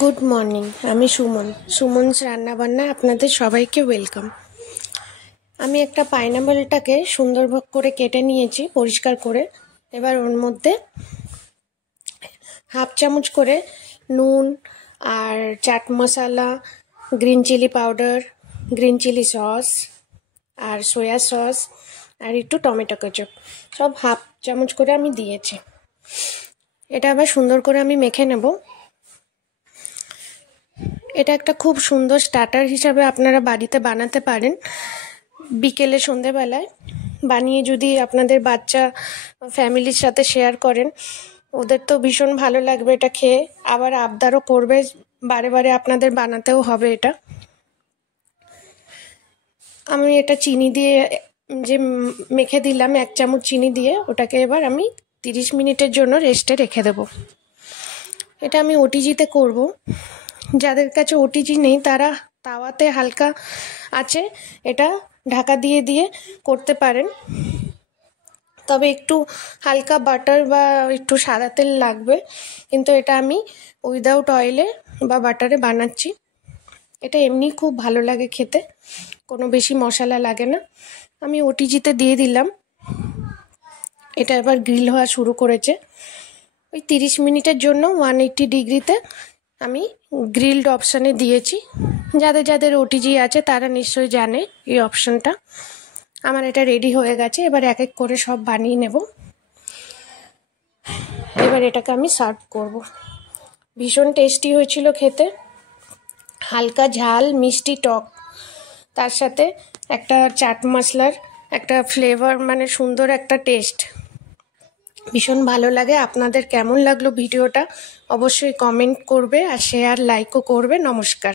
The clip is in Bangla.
Good morning. আমি সুমনস রান্নাবান্না আপনাদের সবাইকে ওয়েলকাম। আমি একটা পাইনাপেলটাকে সুন্দর করে কেটে নিয়েছি পরিষ্কার করে। এবার ওর মধ্যে হাফ চামচ করে নুন আর চাট মশলা, green chilli powder, green chilli sauce আর সয়া সস আর একটু টমেটো কেচাপ সব হাফ চামচ করে আমি দিয়েছি। এটা আবার সুন্দর করে আমি মেখে নেব। এটা একটা খুব সুন্দর স্টার্টার হিসাবে আপনারা বাড়িতে বানাতে পারেন। বিকেলে সন্ধেবেলায় বানিয়ে যদি আপনাদের বাচ্চা ফ্যামিলির সাথে শেয়ার করেন, ওদের তো ভীষণ ভালো লাগবে এটা খেয়ে, আবার আবদারও করবে, বারে বারে আপনাদের বানাতেও হবে এটা। আমি এটা চিনি দিয়ে যে মেখে দিলাম 1 চামচ চিনি দিয়ে, ওটাকে এবার আমি 30 মিনিটের জন্য রেস্টে রেখে দেব। এটা আমি ওটিজিতে করব। যাদের কাছে ওটিজি নেই তারা তাওয়াতে হালকা আছে এটা ঢাকা দিয়ে দিয়ে করতে পারেন, তবে একটু হালকা বাটার বা একটু সাদা তেল লাগবে, কিন্তু এটা আমি উইদাউট অয়েলে বা বাটারে বানাচ্ছি। এটা এমনি খুব ভালো লাগে খেতে, কোনো বেশি মশলা লাগে না। আমি ওটিজিতে দিয়ে দিলাম। এটা এবার গ্রিল হওয়া শুরু করেছে। ওই 30 মিনিটের জন্য 180 ডিগ্রিতে আমি গ্রিলড অপশানে দিয়েছি। যাদের যাদের ওটিজি আছে তারা নিশ্চয়ই জানে এই অপশানটা। আমার এটা রেডি হয়ে গেছে। এবার এক এক করে সব বানিয়ে নেব। এবার এটাকে আমি সার্ভ করব। ভীষণ টেস্টি হয়েছিল খেতে, হালকা ঝাল মিষ্টি টক, তার সাথে একটা চাট মশলার একটা ফ্লেভার, মানে সুন্দর একটা টেস্ট, ভীষণ ভালো লাগে। আপনাদের কেমন লাগলো ভিডিওটা অবশ্যই কমেন্ট করবে আর শেয়ার লাইকও করবে। নমস্কার।